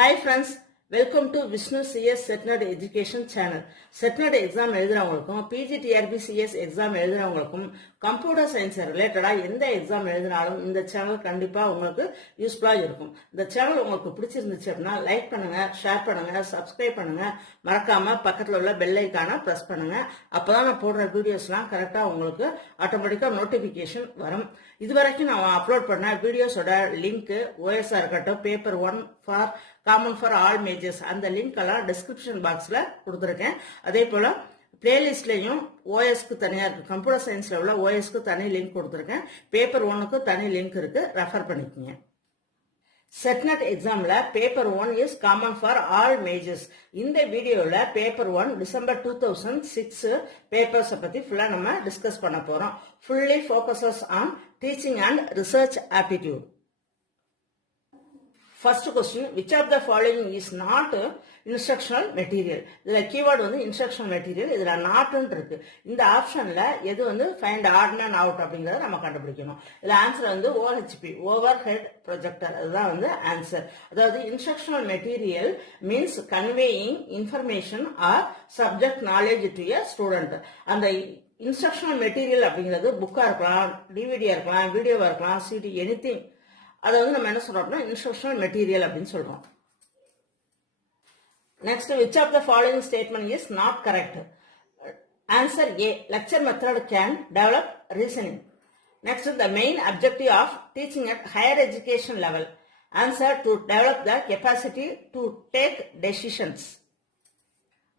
Hi friends, welcome to Vishnu CS Setnet Education Channel. Setnet exam எழுதுறவங்களுக்கும் PGTRB CS exam எழுதுறவங்களுக்கும் computer science ரிலேட்டடா எந்த exam எழுதினாலும் இந்த சேனல் கண்டிப்பா உங்களுக்கு யூஸ்ஃபுல்லா இருக்கும். இந்த சேனல் உங்களுக்கு பிடிச்சிருந்துச்சு அப்படின்னா லைக் பண்ணுங்க, ஷேர் பண்ணுங்க, சப்ஸ்கிரைப் பண்ணுங்க, மறக்காம பக்கத்துல உள்ள பெல் ஐகானை பிரஸ் பண்ணுங்க. அப்பதான் நான் போடுற வீடியோஸ்லாம் கரெக்டா உங்களுக்கு ஆட்டோமேட்டிக்கா நோட்டிபிகேஷன் வரும். இதுவரைக்கும் நான் அப்லோட் பண்ண வீடியோஸோட லிங்க் OSR இருக்கட்டும், paper 1 for common for all majors அந்த லிங்க் எல்லாம் டிஸ்கிரிப்ஷன் பாக்ஸ்ல கொடுத்துருக்கேன். அதே போல பிளேலிஸ்ட்லயும் ஓஎஸ்க்கு தனியா இருக்கு, கம்ப்யூட்டர் சயின்ஸ்ல உள்ள ஓஎஸ்க்கு தனி லிங்க் கொடுத்துருக்கேன். பேப்பர் 1க்கு தனி லிங்க் இருக்கு, ரெஃபர் பண்ணிக்கோங்க. செட்நெட் எக்ஸாம்ல paper 1 is common for all majors. இந்த வீடியோல பேப்பர் 1 டிசம்பர் 2006 பேப்பர்ஸ் பத்தி ஃபுல்லா நம்ம டிஸ்கஸ் பண்ண போறோம். Fully focuses on teaching and research aptitude. First question, which of the following is not instructional material? இதுல keyword வந்து instructional material, இதுல not இருக்கு. இந்த ஆப்ஷன்ல எது வந்து find odd and out அப்படிங்கறத நம்ம கண்டுபிடிக்கணும். இதுல ஆன்சர் வந்து OHP, overhead projector, அதுதான் வந்து ஆன்சர். அதாவது instructional material means conveying information or subject knowledge to a student. அந்த instructional material அப்படிங்கிறது புக்கா இருக்கலாம், டிவிடியா இருக்கலாம், வீடியோவா இருக்கலாம், சிடி, எனிதிங். அதை வந்து நம்ம என்ன சொல்றோம்னா இன்ஸ்ட்ரக்ஷனல் மெட்டீரியல் அப்படின்னு சொல்றோம். Next, which of the following statement is not correct? Answer A, lecture method can develop reasoning. Next, the main objective of teaching at higher education level. Answer, to develop the capacity to take decisions.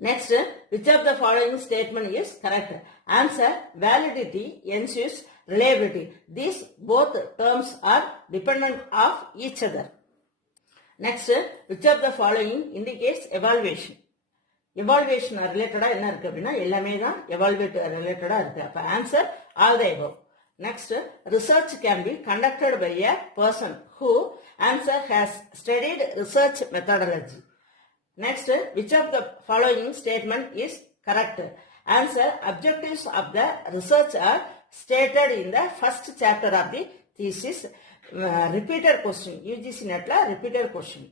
Next, which of the following statement is correct? Answer, validity ensures reliability. These both terms are dependent of each other. Next, which of the following indicates evaluation? Evaluation related என்ன இருக்கு அப்படின்னா எல்லாமே தான் evaluate related இருக்கு. அப்ப answer all the above. Next, research can be conducted by a person who answer has studied research methodology. Next, which of the following statement is correct? Answer, objectives of the research are stated in the first chapter of the thesis. Repeated question, UGC netla repeated question.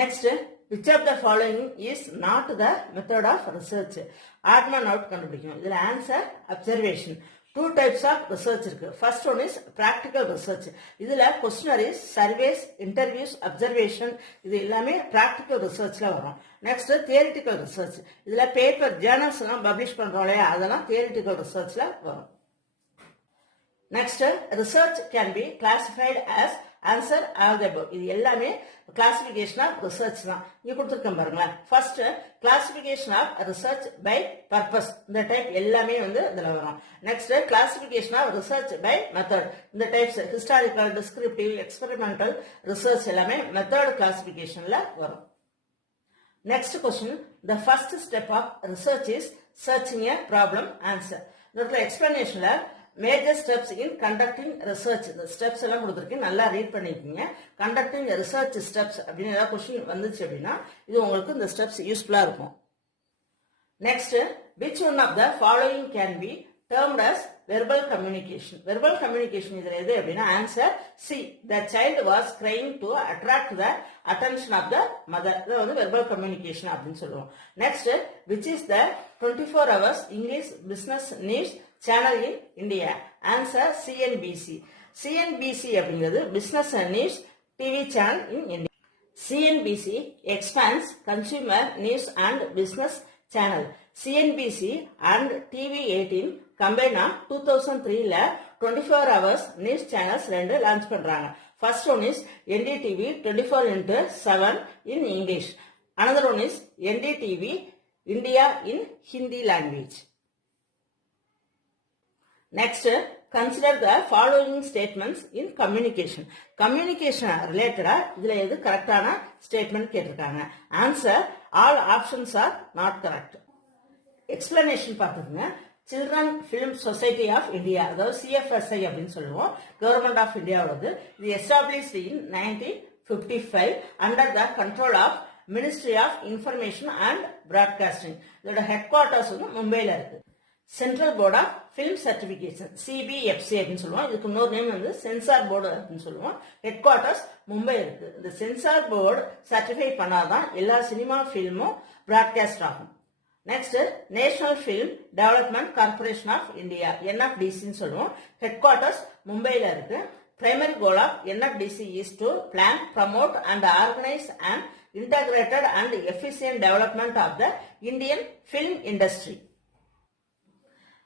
Next, which of the following is not the method of research? Odd and out கண்டுபிடிக்கணும். இதுல answer observation. Two types of research இருக்கு. First one is practical research. இதுல questionnaires, surveys, interviews, observation இது எல்லாமே practical researchல வரும். Next, theoretical research. இதுல paper, journals எல்லாம் publish பண்றோம் இல்லையா, அதெல்லாம் theoretical researchல வரும். Next, research can be classified as answer all the above. இது எல்லாமே classification of research தான். இங்க கொடுத்திருக்கேன் பாருங்களேன். First, classification of research by purpose. இந்த டைப் எல்லாமே வந்து இதுல வரும். Next, classification of research by method. இந்த types historical, descriptive, experimental research எல்லாமே method classificationல வரும். Next question, the first step of research is searching a problem. Answer. இந்த explanationல major steps in conducting research. இந்த ஸ்டெப்ஸ் எல்லாம் கொடுத்துருக்கேன், நல்லா ரீட் பண்ணிக்கோங்க. conducting research steps அப்படின்னு ஏதாவது கொஸ்டின் வந்துச்சு அப்படின்னா இது உங்களுக்கு இந்த ஸ்டெப்ஸ் யூஸ்ஃபுல்லா இருக்கும். Next, which one of the following can be termed as verbal communication? verbal communication இதுல எது அப்படின்னா answer C, the child was crying to attract the attention of the mother. இது வந்து verbal communication அப்படின்னு சொல்லுவோம். Next, which is the 24 hours English business news channel in India? Answer, CNBC. CNBC அப்படிங்கிறது business news TV channel in India. CNBC expands consumer news and business channel. CNBC and TV18 combined 2003ல 24 hours news channels ரெண்டு launch பண்றாங்க. First one is NDTV 24/7 in English. Another one is NDTV India in Hindi language. Next, consider the following statements in communication. Communication related இதுல எது கரெக்டான statement கேட்டிருக்காங்க. Answer, all options are not correct. explanation பார்த்துக்கங்க. Children film society of India, அதாவது CFSI அப்படின்னு சொல்லுவோம், government of இந்தியாவோடது. இது established in 1955 under the control of ministry of information and broadcasting. இதோட ஹெட் குவார்டர்ஸ் வந்து மும்பைல இருக்கு. Central board of film certification CBFC அப்படின்னு சொல்லுவோம். இதுக்கு இன்னொரு நேம் வந்து சென்சார் போர்டு அப்படின்னு சொல்லுவோம். ஹெட் குவார்ட்டர்ஸ் மும்பை இருக்கு. இந்த சென்சார் போர்டு சர்டிஃபை பண்ணாதான் எல்லா சினிமா ஃபில்மும் பிராட்காஸ்ட் ஆகும். Next national film development corporation of India என்எஃப்டிசின்னு சொல்லுவோம். ஹெட் குவார்ட்டர்ஸ் மும்பைல இருக்கு. Primary goal of NFDC is to plan, promote and organize an integrated and efficient development of the Indian film industry.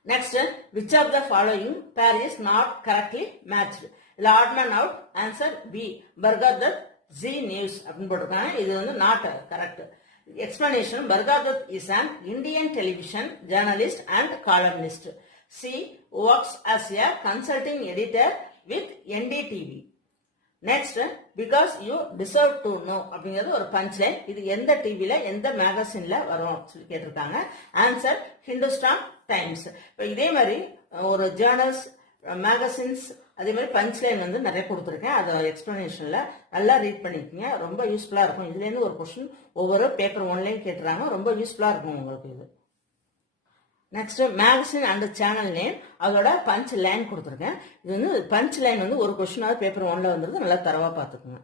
Next, which of the following pair is not correctly matched? The odd man out. Answer B. Bhargavath Z News. This is not correct. Explanation: Bhargavath is an Indian television journalist and columnist. C. Works as a consulting editor with NDTV. Next, because you deserve to know அப்படிங்கிறது ஒரு பஞ்ச்லைன். இது எந்த டிவில எந்த மேகசின்ல வரும் சொல்லி கேட்டிருக்காங்க. Answer Hindustan times. இப்போ இதே மாதிரி ஒரு ஜேர்னல்ஸ் மேகசின்ஸ் அதே மாதிரி பஞ்ச்லைன் வந்து நிறைய கொடுத்துருக்கேன். அதை எக்ஸ்பிளனேஷன்ல நல்லா ரீட் பண்ணிக்கோங்க. ரொம்ப யூஸ்ஃபுல்லா இருக்கும். இதுல இருந்து ஒரு கொஸ்டின் ஒவ்வொரு பேப்பர் ஒன்லையும் கேட்டுறாங்க. ரொம்ப யூஸ்ஃபுல்லா இருக்கும் உங்களுக்கு இது. Next magazine and channel name அதோட பஞ்ச் லைன் கொடுத்துருக்கேன். இது வந்து பஞ்ச் லைன் வந்து ஒரு கொஸ்டினாவது பேப்பர் ஒன்ல வந்துருது. நல்லா தரவா பார்த்துக்குங்க.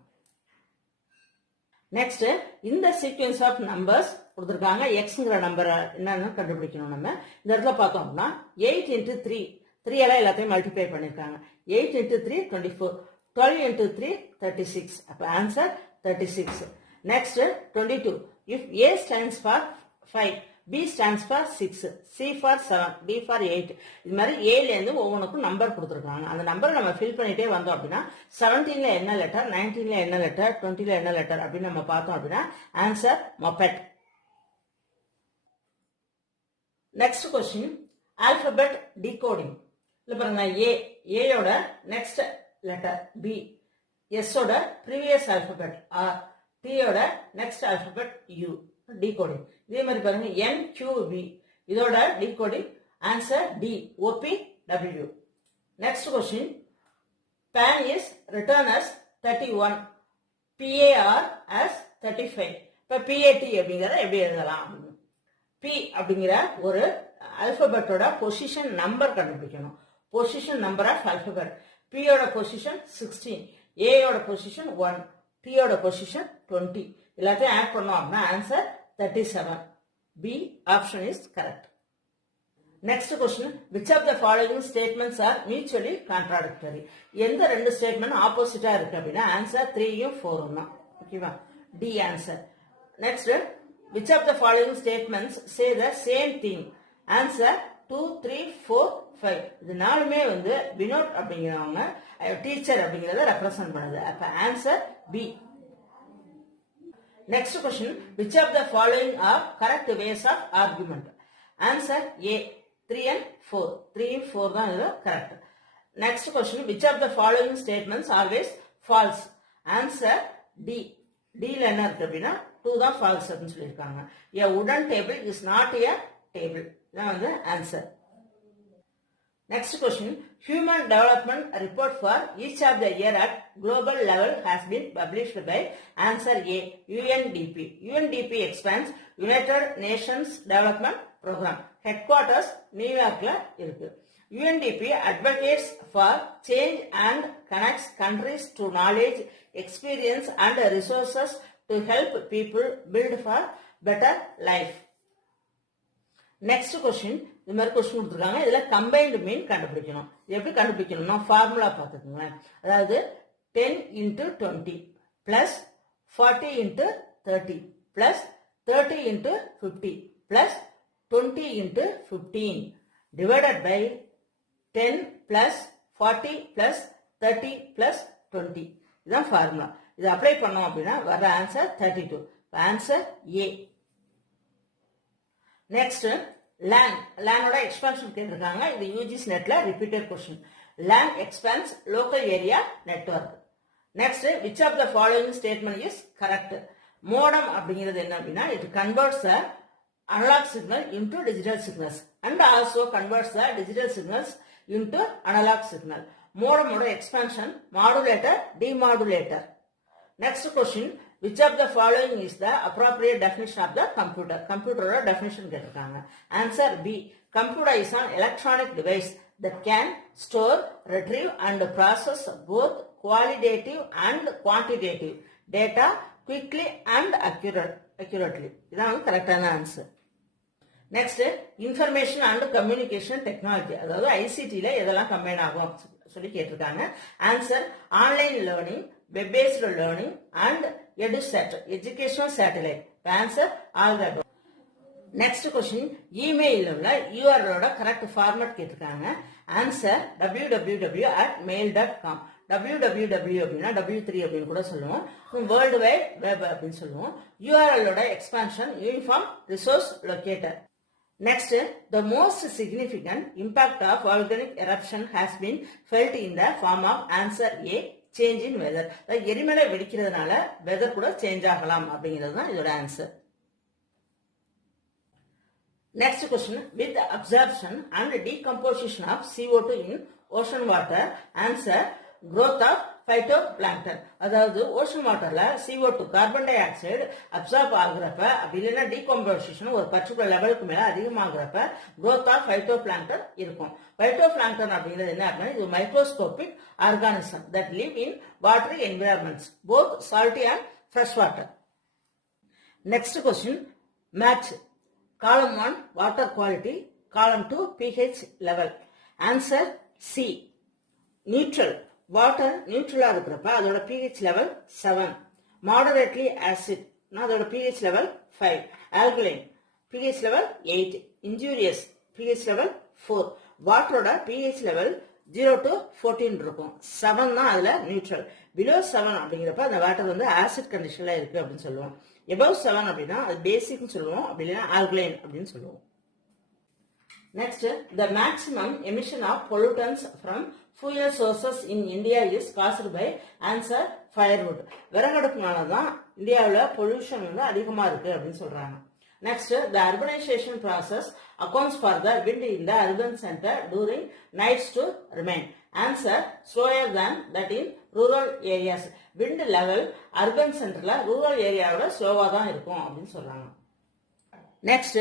நெக்ஸ்ட் இந்த சீக்வன்ஸ் ஆஃப் நம்பர்ஸ் கொடுத்துருக்காங்க. எக்ஸ்ங்கிற நம்பரை என்னன்னு கண்டுபிடிக்கணும். நம்ம இந்த இடத்துல பார்த்தோம் அப்படின்னா 8 into 3 3 எல்லாம் எல்லாத்தையும் மல்டிப்ளை பண்ணிருக்காங்க. 8 into 3 24, 12 into 3 36. அப்ப answer 36. Next 22. If A stands for 5, B stands for 6, C for 7, D for 8. இது மாதிரி ஏல இருந்து ஒவ்வொன்றுக்கும் நம்பர் கொடுத்துருக்காங்க. அந்த நம்பரை நம்ம ஃபில் பண்ணிட்டே வந்தோம் அப்படின்னா 17ல என்ன லெட்டர், 19ல என்ன லெட்டர், 20ல என்ன லெட்டர் அப்படின்னு நம்ம பார்த்தோம் அப்படின்னா answer moped. Next question alphabet decoding. இல்ல பாருங்க ஏயோட நெக்ஸ்ட் லெட்டர் பி, எஸ்ஸோட ப்ரீவியஸ் ஆல்பபெட் ஆர், டியோட நெக்ஸ்ட் ஆல்பபெட் யூ. டிகோடிங் இதே மாதிரி பாருங்க NQB இதோட decoding answer D OPW. Next question PAN is written as 31, PAR as 35. இப்ப PAT அப்படிங்கறத எப்படி எழுதலாம்? P அப்படிங்கிற ஒரு ஆல்பபெட்டோட பொசிஷன் நம்பர் கண்டுபிடிக்கணும். Position number of alphabet. P யோட பொசிஷன் 16, A யோட பொசிஷன் 1, T யோட பொசிஷன் 20. எல்லாத்தையும் ஆட் பண்ணோம் அப்படின்னா answer 37. B option is correct. Next question, which of the following statements are mutually contradictory? எந்த ரெண்டு ஸ்டேட்மெண்ட் ஆப்போசிட்டா இருக்கு அப்படின்னா ஆன்சர் 3யும் 4ம் தான். ஓகேவா? D answer. Next, which of the following statements say the same thing? Answer 2, 3, 4, 5. இது நாலுமே வந்து வினோத் அப்படிங்கிறவங்க டீச்சர் அப்படிங்கறத ரெப்ரசன்ட் பண்ணுது. அப்ப answer B. Next question, which of the following are correct ways of argument? Answer A, 3 and 4. 3 and 4 தான் இது correct. Next question, which of the following statements always false? Answer D. D ல என்ன இருக்கு அப்படின்னா 2 தான் false அப்படின்னு சொல்லியிருக்காங்க. A wooden table is not a table. இதான் வந்து answer. Next question, human development report for each of the year at global level has been published by answer A, UNDP. UNDP expands United Nations Development Program. Headquarters New Yorkல இருக்கு. UNDP advocates for change and connects countries to knowledge, experience and resources to help people build for better life. Next question, இந்த மாதிரி question கொடுத்துருக்காங்க. இதுல combined மீன் கண்டுபிடிக்கணும். எப்படி கண்டுபிடிக்கணும்னா formula பார்த்துக்கோங்க. அதாவது 10 into 20 plus 40 into 30 plus 30 into 50 plus 20 into 15 divided by 10 plus 40 plus 30 plus 20. இதுதான் ஃபார்முலா. இதை அப்ளை பண்ணோம் அப்படின்னா வர ஆன்சர் 32. Answer A. நெக்ஸ்ட், லேனோட எக்ஸ்பான்ஷன் கேட்டிருக்காங்க. இது யூஜிசி நெட்ல repeated question. LAN expansion local area network. Next, which of the following statement is correct? Modem அப்படிங்கிறது என்ன அப்படின்னா it converts the analogue signal into digital signals and also converts the digital signals into analogue signal. மோடமோட expansion modulator, demodulator. Next question, which of the following is the appropriate definition of the computer? கம்ப்யூட்டரோட definition கேட்டிருக்காங்க. Answer B, Computer is an electronic device that can store, retrieve and process both qualitative and quantitative data quickly and accurately. இதான் கரெக்டான answer. Next information and communication technology, அதாவது ஐசிடியில் எதெல்லாம் combine ஆகும் சொல்லி கேட்டிருக்காங்க. Answer online learning, web based learning and EduSat, educational satellite. Answer all the. Next question email உள்ள யூஆர்எலோட correct format கேட்டிருக்காங்க. Answer www@mail.com. www அப்படின்னா W3 அப்படின்னு கூட சொல்லுவோம். வேர்ல்டு வைட் வெப் அப்படின்னு சொல்லுவோம். யூஆர்எலோட expansion uniform resource locator. Next, the most significant impact of volcanic eruption has been felt in the form of answer A, change in weather. எரிமலை வெடிக்கிறதுனால weather கூட change ஆகலாம் அப்படிங்கிறது தான் இதோட answer. Next question, with the absorption and decomposition of CO2 in ocean water, answer growth of phytoplankton. அதாவது ocean வாட்டர்ல CO2 carbon dioxide absorb ஆகுறப்ப அப்படி இல்லைன்னா டீகம்போசிஷன் ஒரு பர்டிகுலர் லெவலுக்கு மேல அதிகமாகிறப்ப growth of phytoplankton இருக்கும். phytoplankton அப்படிங்கிறது என்ன அப்படின்னா இது microscopic organism that live in watery environments, both salty and fresh water. Next question, match column 1 water quality, column 2 pH level. Answer C, neutral. Water நியூட்ரலா இருக்கிறப்ப அதோட pH லெவல் 7, மாடரேட்லி ஆசிட் அதோட pH level 5, alkaline pH level 8, injurious pH level 4. வாட்டரோட pH level 0 to 14 இருக்கும். 7 தான் அதுல neutral. Below 7 அப்படிங்கிறப்ப அந்த வாட்டர் வந்து ஆசிட் கண்டிஷன்ல இருக்கு அப்படின்னு சொல்லுவோம். எபவ் 7 அப்படின்னா அது பேசிக்னு சொல்லுவோம், அப்படி இல்லைன்னா ஆல்கலைன் அப்படின்னு சொல்லுவோம். Next, the maximum emission of pollutants from fuel sources in India is caused by answer firewood. விறகடுப்புனால தான் இந்தியாவில் பொல்யூஷன் வந்து அதிகமா இருக்கு அப்படின்னு சொல்றாங்க. Next, the urbanization process accounts for the wind in the urban center during nights to remain. Answer slower than that in rural areas. Wind level urban centerல rural ஏரியாவோட ஸ்லோவா தான் இருக்கும் அப்படின்னு சொல்றாங்க. Next,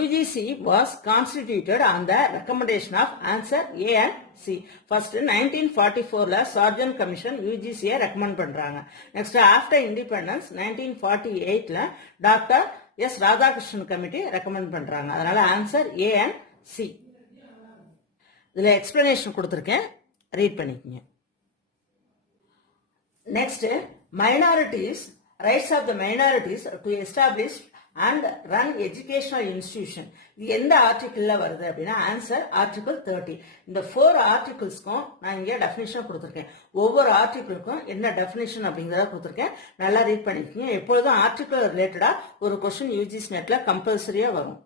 UGC was constituted on the recommendation of answer A and C. First 1944ல Sargent Commission UGC recommend பண்றாங்க. Next after independence 1948ல doctor S Radhakrishnan committee recommend பண்றாங்க. அதனால ஆன்சர் A and C. இதுல எக்ஸ்பிளனேஷன் கொடுத்திருக்கேன், ரீட் பண்ணிக்கங்க. Next, minorities, rights of the minorities to establish and run educational institution. இது எந்த ஆர்டிகிள்ல வருது அப்படின்னா ஆன்சர் ஆர்டிகிள் 30. இந்த 4 ஆர்டிகிள்ஸ்க்கும் நான் இங்க டெஃபினிஷன் கொடுத்திருக்கேன். ஒவ்வொரு ஆர்டிகிளுக்கும் என்ன டெஃபினிஷன் அப்படிங்கறத கொடுத்திருக்கேன், நல்லா ரீட் பண்ணிக்கங்க. எப்பொழுதும் ஆர்டிகிள் ரிலேட்டடா ஒரு क्वेश्चन யூஜிசி நெட்ல கம்பல்சரியா வரும்.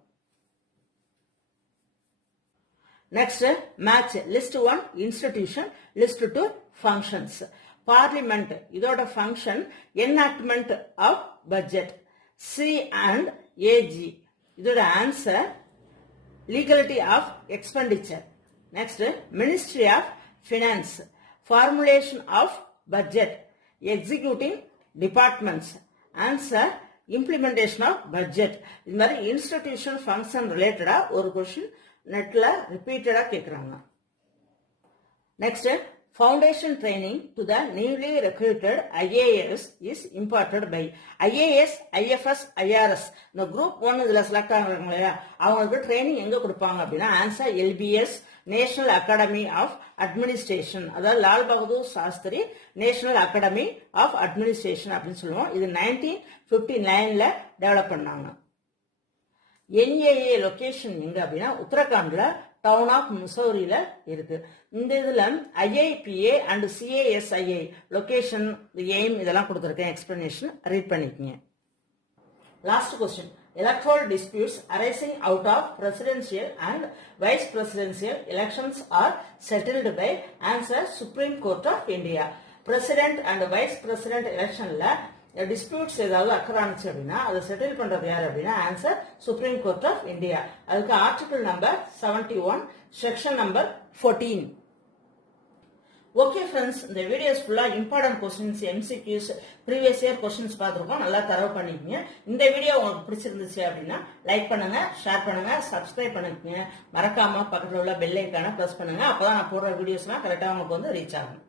Next match list 1 institution, list 2 functions. Parliament இதோட function enactment of budget. C and AG இதோட ஆன்சர் legality of expenditure. Next, Ministry of Finance, formulation of budget, executing departments. Answer implementation of budget. இது மாதிரி institution function related ஒரு question நெட்ல repeated கேக்குறாங்க. Next, foundation training to the newly recruited IAS is imparted by IAS, IFS, IRS. இந்த group 1 இதுல select ஆகுறாங்க இல்லையா, அவங்களுக்கு ட்ரைனிங் எங்க கொடுப்பாங்க அப்படின்னா ஆன்சர் LBS, national academy of administration. அதாவது Lal Bahadur Shastri national academy of administration அப்படின்னு சொல்லுவோம். இது 1959ல டெவலப் பண்ணாங்க. NAA லொகேஷன் எங்க அப்படின்னா உத்தரகாண்ட்ல டவுன் ஆஃப் முசோரியில இருக்கு. இந்த இதுல IIPA and CASIA location, aim இதெல்லாம் கொடுத்திருக்கேன், எக்ஸ்பிளனேஷன் ரீட் பண்ணிக்கங்க. Last question, electoral disputes arising out of presidential and vice presidential elections are settled by answer Supreme Court of India. President and vice president electionல disputes ஏதாவது அக்கறானுச்சு அப்படின்னா அதை settle பண்றது யார் அப்படின்னா ஆன்சர் சுப்ரீம் கோர்ட் ஆஃப் இந்தியா. அதுக்கு article number 71, section number 14. Okay friends, இந்த வீடியோஸ் ஃபுல்லா important questions, MCQs, previous year questions பார்த்துருக்கோம். நல்லா தரவு பண்ணிக்கங்க. இந்த வீடியோ உங்களுக்கு பிடிச்சிருந்துச்சு அப்படின்னா லைக் பண்ணுங்க, ஷேர் பண்ணுங்க, சப்ஸ்கிரைப் பண்ணிக்கங்க. மறக்காம பக்கத்துல உள்ள பெல் ஐக்கான பிரஸ் பண்ணுங்க. அப்பதான் நான் போடுற வீடியோஸ்லாம் கரெக்டா உங்களுக்கு வந்து ரீச் ஆகும்.